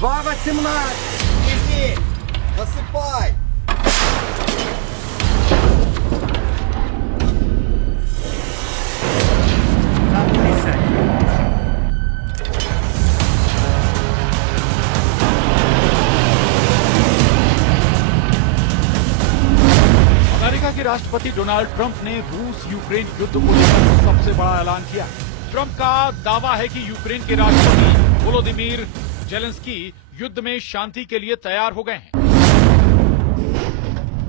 2.18. Иди, насыпай. America के राष्ट्रपति Donald Trump ने रूस यूक्रेन युद्ध को लेकर सबसे बड़ा ऐलान किया। ट्रंप का दावा है कि यूक्रेन के राष्ट्रपति वोलोदिमीर जेलेंस्की युद्ध में शांति के लिए तैयार हो गए हैं।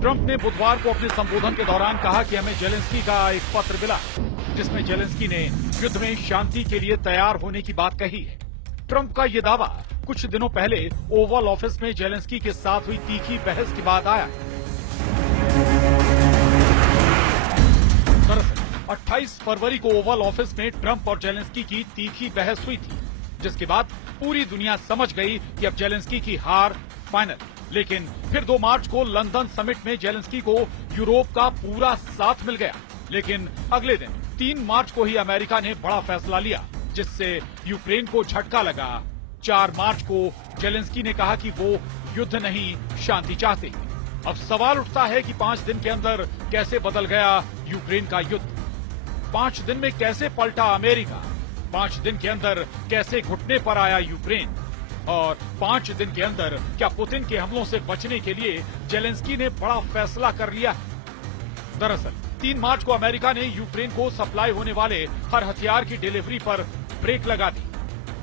ट्रंप ने बुधवार को अपने संबोधन के दौरान कहा कि हमें जेलेंस्की का एक पत्र मिला जिसमें जेलेंस्की ने युद्ध में शांति के लिए तैयार होने की बात कही है। ट्रंप का यह दावा कुछ दिनों पहले ओवल ऑफिस में जेलेंस्की के साथ हुई तीखी बहस के बाद आया। दरअसल 28 फरवरी को ओवल ऑफिस में ट्रंप और जेलेंस्की की तीखी बहस हुई थी, जिसके बाद पूरी दुनिया समझ गई कि अब जेलेंस्की की हार फाइनल। लेकिन फिर 2 मार्च को लंदन समिट में जेलेंस्की को यूरोप का पूरा साथ मिल गया। लेकिन अगले दिन 3 मार्च को ही अमेरिका ने बड़ा फैसला लिया, जिससे यूक्रेन को झटका लगा। 4 मार्च को जेलेंस्की ने कहा कि वो युद्ध नहीं, शांति चाहते हैं। अब सवाल उठता है कि 5 दिन के अंदर कैसे बदल गया यूक्रेन का युद्ध? 5 दिन में कैसे पलटा अमेरिका? 5 दिन के अंदर कैसे घुटने पर आया यूक्रेन? और 5 दिन के अंदर क्या पुतिन के हमलों से बचने के लिए जेलेंस्की ने बड़ा फैसला कर लिया? दरअसल 3 मार्च को अमेरिका ने यूक्रेन को सप्लाई होने वाले हर हथियार की डिलीवरी पर ब्रेक लगा दी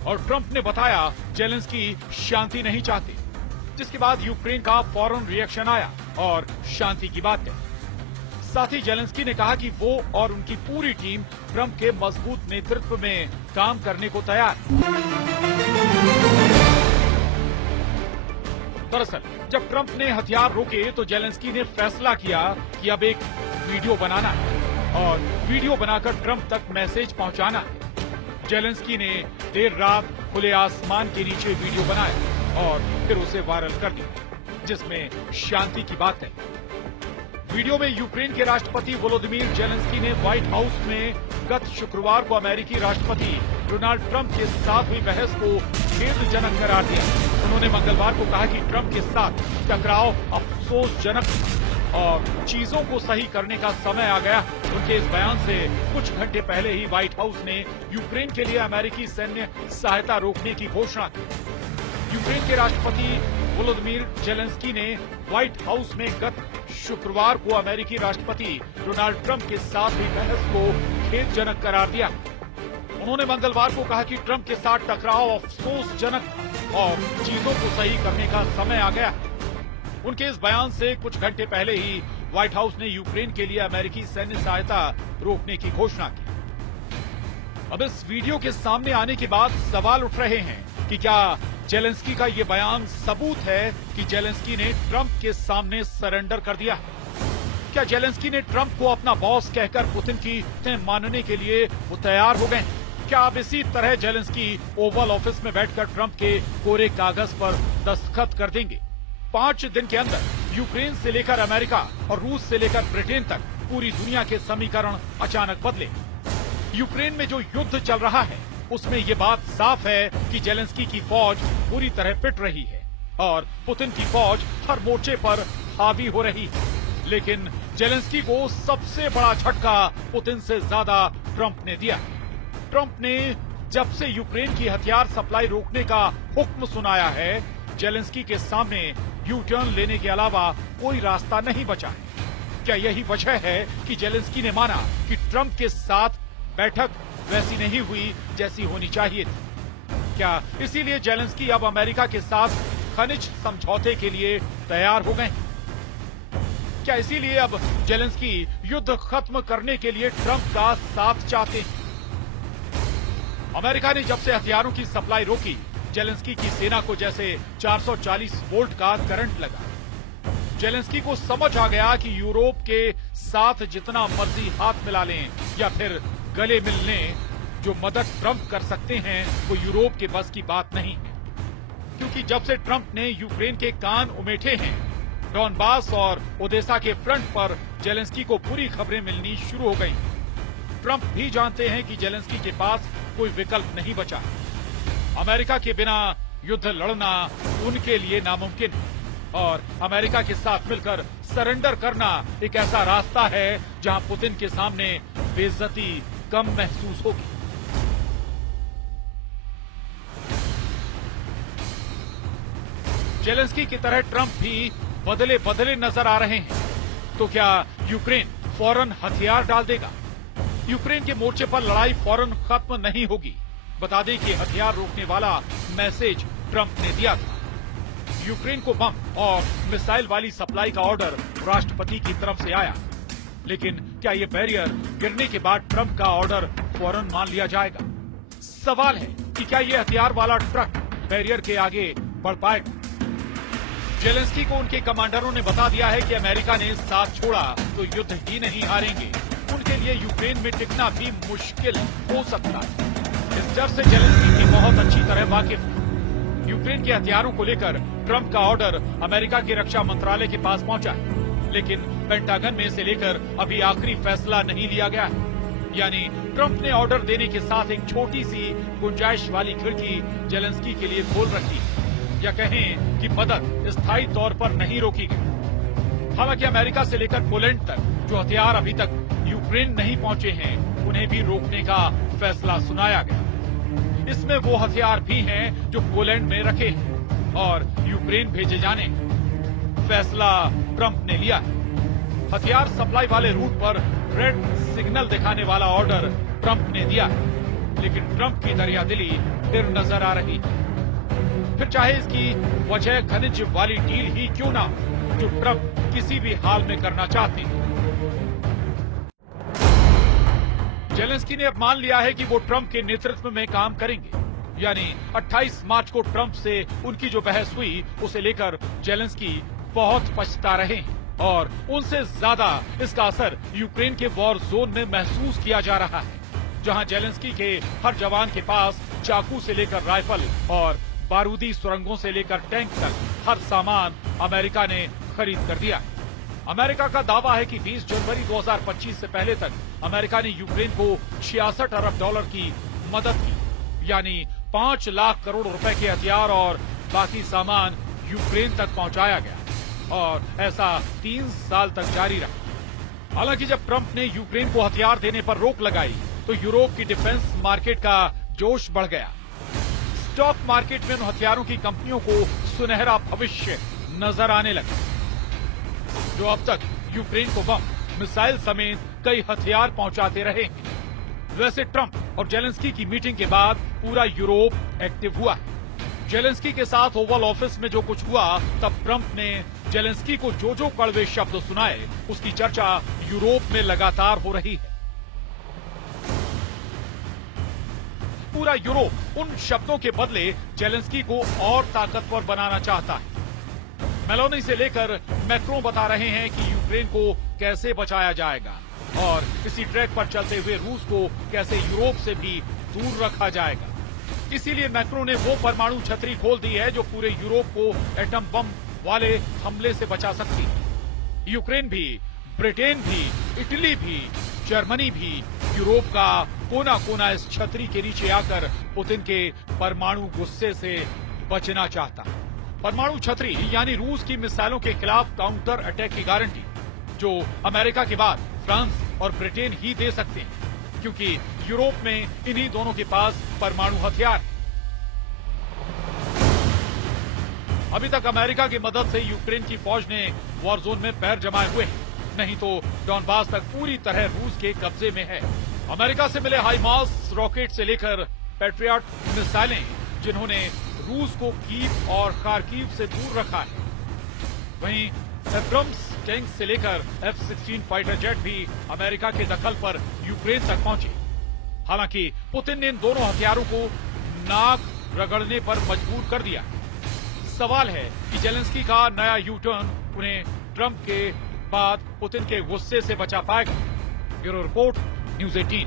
और ट्रंप ने बताया जेलेंस्की शांति नहीं चाहते, जिसके बाद यूक्रेन का फौरन रिएक्शन आया और शांति की बात कही। साथ ही जेलेंस्की ने कहा कि वो और उनकी पूरी टीम ट्रंप के मजबूत नेतृत्व में काम करने को तैयार। दरअसल जब ट्रंप ने हथियार रोके तो जेलेंस्की ने फैसला किया कि अब एक वीडियो बनाना है और वीडियो बनाकर ट्रंप तक मैसेज पहुंचाना है। जेलेंस्की ने देर रात खुले आसमान के नीचे वीडियो बनाया और फिर उसे वायरल कर दिया, जिसमें शांति की बात है। वीडियो में यूक्रेन के राष्ट्रपति वोलोदिमीर जेलेंस्की ने व्हाइट हाउस में गत शुक्रवार को अमेरिकी राष्ट्रपति डोनाल्ड ट्रंप के साथ हुई बहस को खेदजनक करार दिया। उन्होंने मंगलवार को कहा कि ट्रंप के साथ टकराव अफसोसजनक था और चीजों को सही करने का समय आ गया। उनके इस बयान से कुछ घंटे पहले ही व्हाइट हाउस ने यूक्रेन के लिए अमेरिकी सैन्य सहायता रोकने की घोषणा की। यूक्रेन के राष्ट्रपति वोलोदिमीर जेलेंस्की ने व्हाइट हाउस में गत शुक्रवार को अमेरिकी राष्ट्रपति डोनाल्ड ट्रंप के साथ हुई बहस को खेदजनक करार दिया। उन्होंने मंगलवार को कहा कि ट्रंप के साथ टकराव अफसोसजनक था और चीजों को सही करने का समय आ गया। उनके इस बयान से कुछ घंटे पहले ही व्हाइट हाउस ने यूक्रेन के लिए अमेरिकी सैन्य सहायता रोकने की घोषणा की। अब इस वीडियो के सामने आने के बाद सवाल उठ रहे हैं कि क्या जेलेंस्की का ये बयान सबूत है कि जेलेंस्की ने ट्रंप के सामने सरेंडर कर दिया? क्या जेलेंस्की ने ट्रंप को अपना बॉस कहकर पुतिन की मानने के लिए वो तैयार हो गए? क्या अब इसी तरह जेलेंस्की ओवल ऑफिस में बैठकर ट्रंप के कोरे कागज पर दस्तखत कर देंगे? 5 दिन के अंदर यूक्रेन से लेकर अमेरिका और रूस से लेकर ब्रिटेन तक पूरी दुनिया के समीकरण अचानक बदले। यूक्रेन में जो युद्ध चल रहा है उसमें ये बात साफ है कि जेलेंस्की की फौज पूरी तरह पिट रही है और पुतिन की फौज हर मोर्चे पर हावी हो रही है। लेकिन जेलेंस्की को सबसे बड़ा झटका पुतिन से ज्यादा ट्रंप ने दिया। ट्रंप ने जब से यूक्रेन की हथियार सप्लाई रोकने का हुक्म सुनाया है, जेलेंस्की के सामने यू टर्न लेने के अलावा कोई रास्ता नहीं बचा है। क्या यही वजह है कि जेलेंस्की ने माना कि ट्रंप के साथ बैठक वैसी नहीं हुई जैसी होनी चाहिए थी? क्या इसीलिए जेलेंस्की अब अमेरिका के साथ खनिज समझौते के लिए तैयार हो गए? क्या इसीलिए अब जेलेंस्की युद्ध खत्म करने के लिए ट्रंप का साथ चाहते हैं? अमेरिका ने जब से हथियारों की सप्लाई रोकी, जेलेंस्की की सेना को जैसे 440 वोल्ट का करंट लगा। जेलेंस्की को समझ आ गया कि यूरोप के साथ जितना मर्जी हाथ मिला लें या फिर गले मिल लें, जो मदद ट्रंप कर सकते हैं वो यूरोप के बस की बात नहीं है। क्योंकि जब से ट्रंप ने यूक्रेन के कान उमेठे हैं, डॉनबास और ओडेसा के फ्रंट पर जेलेंस्की को बुरी खबरें मिलनी शुरू हो गई। ट्रंप भी जानते हैं कि जेलेंस्की के पास कोई विकल्प नहीं बचा। अमेरिका के बिना युद्ध लड़ना उनके लिए नामुमकिन है और अमेरिका के साथ मिलकर सरेंडर करना एक ऐसा रास्ता है जहां पुतिन के सामने बेइज्जती कम महसूस होगी। जेलेंस्की की तरह ट्रंप भी बदले बदले नजर आ रहे हैं। तो क्या यूक्रेन फौरन हथियार डाल देगा? यूक्रेन के मोर्चे पर लड़ाई फौरन खत्म नहीं होगी। बता दें कि हथियार रोकने वाला मैसेज ट्रंप ने दिया था। यूक्रेन को बम और मिसाइल वाली सप्लाई का ऑर्डर राष्ट्रपति की तरफ से आया, लेकिन क्या ये बैरियर गिरने के बाद ट्रंप का ऑर्डर फौरन मान लिया जाएगा? सवाल है कि क्या ये हथियार वाला ट्रक बैरियर के आगे बढ़ पाएगा? जेलेंस्की को उनके कमांडरों ने बता दिया है कि अमेरिका ने साथ छोड़ा तो युद्ध ही नहीं हारेंगे। उनके लिए यूक्रेन में टिकना भी मुश्किल हो सकता है। इस डर से जेलेंस्की भी बहुत अच्छी तरह वाकिफ है। यूक्रेन के हथियारों को लेकर ट्रंप का ऑर्डर अमेरिका के रक्षा मंत्रालय के पास पहुंचा है, लेकिन पेंटागन में इसे लेकर अभी आखिरी फैसला नहीं लिया गया है। यानी ट्रंप ने ऑर्डर देने के साथ एक छोटी सी गुंजाइश वाली खिड़की जेलेंस्की के लिए खोल रखी है, या कहें कि मदद स्थायी तौर पर नहीं रोकी गई। हालांकि अमेरिका से लेकर पोलैंड तक जो हथियार अभी तक यूक्रेन नहीं पहुंचे हैं, उन्हें भी रोकने का फैसला सुनाया गया। इसमें वो हथियार भी हैं जो पोलैंड में रखे हैं और यूक्रेन भेजे जाने फैसला ट्रंप ने लिया है। हथियार सप्लाई वाले रूट पर रेड सिग्नल दिखाने वाला ऑर्डर ट्रंप ने दिया है, लेकिन ट्रंप की दरियादिली फिर नजर आ रही है। फिर चाहे इसकी वजह खनिज वाली डील ही क्यों ना हो, जो ट्रंप किसी भी हाल में करना चाहते हैं। जेलेंस्की ने अब मान लिया है कि वो ट्रंप के नेतृत्व में काम करेंगे। यानी 28 मार्च को ट्रंप से उनकी जो बहस हुई, उसे लेकर जेलेंस्की बहुत पछता रहे हैं और उनसे ज्यादा इसका असर यूक्रेन के वॉर जोन में महसूस किया जा रहा है, जहां जेलेंस्की के हर जवान के पास चाकू से लेकर राइफल और बारूदी सुरंगों से लेकर टैंक तक हर सामान अमेरिका ने खरीद कर दिया है। अमेरिका का दावा है कि 20 जनवरी 2025 से पहले तक अमेरिका ने यूक्रेन को 66 अरब डॉलर की मदद की, यानी 5 लाख करोड़ रुपए के हथियार और बाकी सामान यूक्रेन तक पहुंचाया गया और ऐसा 3 साल तक जारी रहा। हालांकि जब ट्रंप ने यूक्रेन को हथियार देने पर रोक लगाई तो यूरोप की डिफेंस मार्केट का जोश बढ़ गया। स्टॉक मार्केट में उन हथियारों की कंपनियों को सुनहरा भविष्य नजर आने लगा जो अब तक यूक्रेन को बम, मिसाइल समेत कई हथियार पहुंचाते रहे हैं। वैसे ट्रंप और जेलेंस्की की मीटिंग के बाद पूरा यूरोप एक्टिव हुआ है। जेलेंस्की के साथ ओवल ऑफिस में जो कुछ हुआ, तब ट्रंप ने जेलेंस्की को जो कड़वे शब्द सुनाए, उसकी चर्चा यूरोप में लगातार हो रही है। पूरा यूरोप उन शब्दों के बदले जेलेंस्की को और ताकतवर बनाना चाहता है। मेलोनी से लेकर मैक्रों बता रहे हैं कि यूक्रेन को कैसे बचाया जाएगा और इसी ट्रैक पर चलते हुए रूस को कैसे यूरोप से भी दूर रखा जाएगा। इसीलिए मैक्रों ने वो परमाणु छतरी खोल दी है जो पूरे यूरोप को एटम बम वाले हमले से बचा सकती है। यूक्रेन भी, ब्रिटेन भी, इटली भी, जर्मनी भी, यूरोप का कोना कोना इस छतरी के नीचे आकर पुतिन के परमाणु गुस्से से बचना चाहता है। परमाणु छतरी यानी रूस की मिसाइलों के खिलाफ काउंटर अटैक की गारंटी, जो अमेरिका के बाद फ्रांस और ब्रिटेन ही दे सकते हैं, क्योंकि यूरोप में इन्हीं दोनों के पास परमाणु हथियार है। अभी तक अमेरिका की मदद से यूक्रेन की फौज ने वॉर जोन में पैर जमाए हुए हैं, नहीं तो डॉनबास तक पूरी तरह रूस के कब्जे में है। अमेरिका से मिले हाइमार्स रॉकेट से लेकर पैट्रियट मिसाइलें, जिन्होंने रूस को कीव और खार्किव से दूर रखा है। वहीं एब्रम्स टैंक से लेकर F-16 फाइटर जेट भी अमेरिका के दखल पर यूक्रेन तक पहुंचे। हालांकि पुतिन ने इन दोनों हथियारों को नाक रगड़ने पर मजबूर कर दिया। सवाल है कि जेलेंस्की का नया यू टर्न उन्हें ट्रंप के बाद पुतिन के गुस्से से बचा पाएगा। Bureau report, news 18।